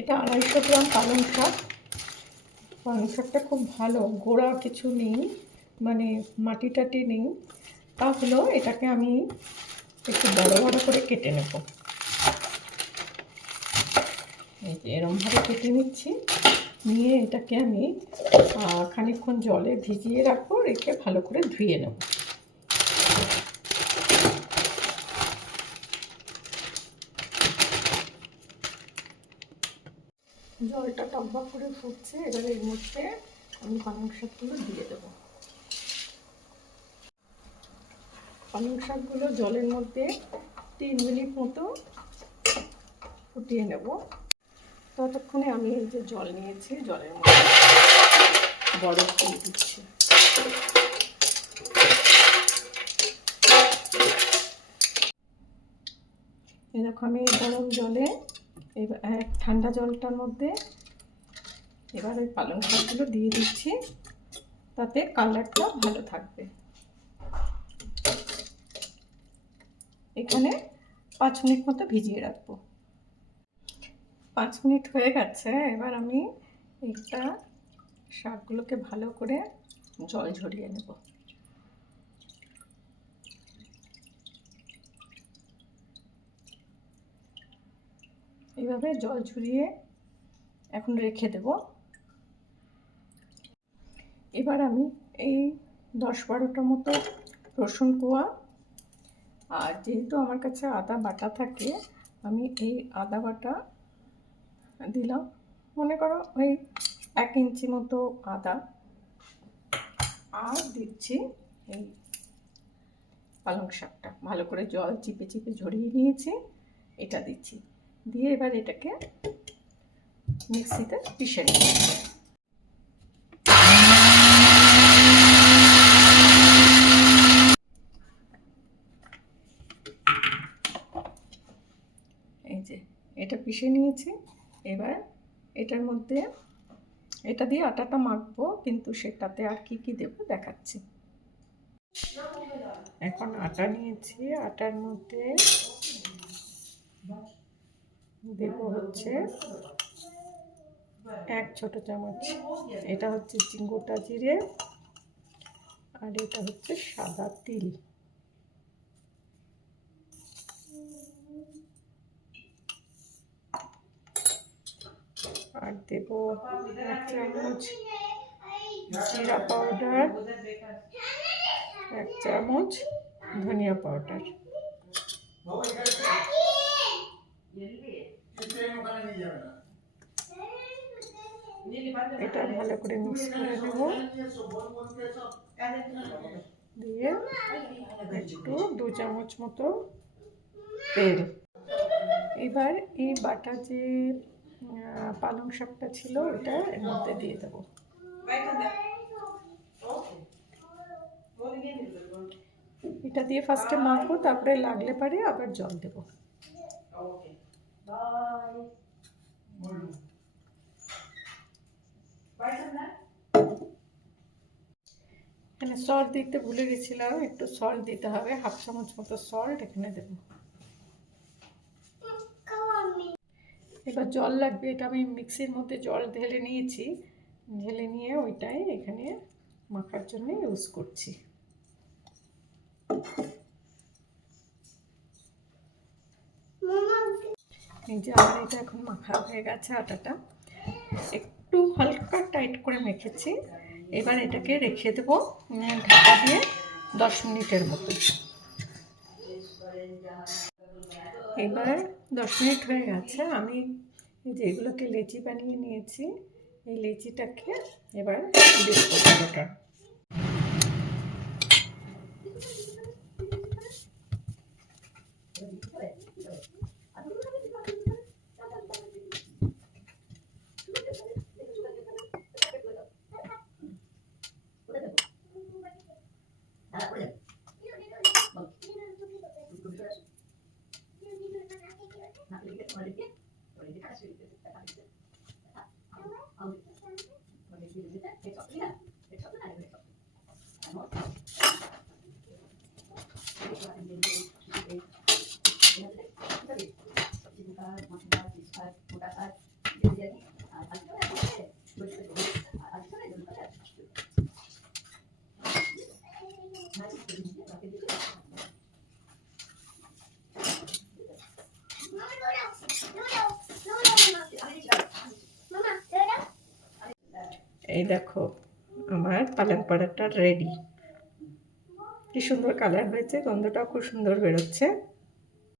এটা 250 গ্রাম পালং শাক। পালং শাকটা খুব ভালো, গোড়া কিছু নেই, মানে মাটি টাটি নেই। তাহলেও এটাকে আমি একটু বড় বড় করে কেটে নেব। এই যে এরমভাবে কেটে নিচ্ছি। নিয়ে এটাকে আমি খানিকক্ষণ জলে ভিজিয়ে রাখবো, রেখে ভালো করে ধুয়ে নেব। জলটা টকবক করে ফুটছে, এবারে এর মধ্যে আমি পালং শাকগুলো দিয়ে দেবো। পালং শাকগুলো জলের মধ্যে 3 মিনিট মতো ফুটিয়ে নেব। ততক্ষণে আমি এই যে জল নিয়েছি, জলের মধ্যে বরফ দিয়ে দিচ্ছি। এরকম আমি গরম জলে এবার ঠান্ডা জলটার মধ্যে এবার ওই পালং শাকগুলো দিয়ে দিচ্ছি, তাতে কালারটা ভালো থাকবে। এখানে 5 মিনিট মতো ভিজিয়ে রাখবো। 5 মিনিট হয়ে গেছে। এবার আমি একটা শাকগুলোকে ভালো করে জল ঝরিয়ে নেব। এইভাবে জল ঝরিয়ে এখন রেখে দেব। এবার আমি এই 10-12টা মতো রসুন কোয়া, আর যেহেতু আমার কাছে আদা বাটা থাকে, আমি এই আদা বাটা দিলাম। মনে করো ওই 1 ইঞ্চি মতো আদা। আর দিচ্ছি এই পালং শাকটা ভালো করে জল চিপে চিপে ঝরিয়ে নিয়েছি, এটা দিচ্ছি। দিয়ে এবার এটাকে মিক্সিতে পিষে নেব। এই যে এটা পিষে নিয়েছি। এবার এটার মধ্যে এটা দিয়ে আটাটা মাখবো, কিন্তু সেটাতে আর কি কি দেবো দেখাচ্ছি। এখন আটা নিয়েছি, আটার মধ্যে দেব হচ্ছে 1 ছোট চামচ, এটা হচ্ছে গোটা জিরে, আর এটা হচ্ছে সাদা তিল। আর দেব 1 চামচ জিরা পাউডার, 1 চামচ ধনিয়া পাউডার। এটা ভালো করে মিক্স করে নেব। দিয়ে একটু 2 চামচ মতো তেল। এবার এই বাটা যে পালং শাকটা ছিল ওটা এর মধ্যে দিয়ে দেবো। এটা দিয়ে ফার্স্টে মাখবো, তারপরে লাগলে পারে আবার জল দেবো। এখানে সল্ট দিতে ভুলে গেছিলাম, একটু সল্ট দিতে হবে, 1/2 চামচ মতো সল্ট এখানে দেবো। এবার জল লাগবে, এটা আমি মিক্সির মধ্যে জল ঢেলে নিয়েছি, ঢেলে নিয়ে ওইটাই এখানে মাখার জন্য ইউজ করছি। এই যে আমার এটা এখন মাখা হয়ে গেছে আটাটা, একটু হালকা টাইট করে মেখেছি। এবার এটাকে রেখে দেবো ঢাকা দিয়ে 10 মিনিটের মতো। এবার 10 মিনিট হয়ে গেছে। আমি যেগুলোকে লেচি বানিয়ে নিয়েছি, এই লেচিটাকে এবার দিয়ে দেবো। এই দেখো আমার পালং পরোটা রেডি। কি সুন্দর কালার হয়েছে, গন্ধটাও খুব সুন্দর বেরোচ্ছে।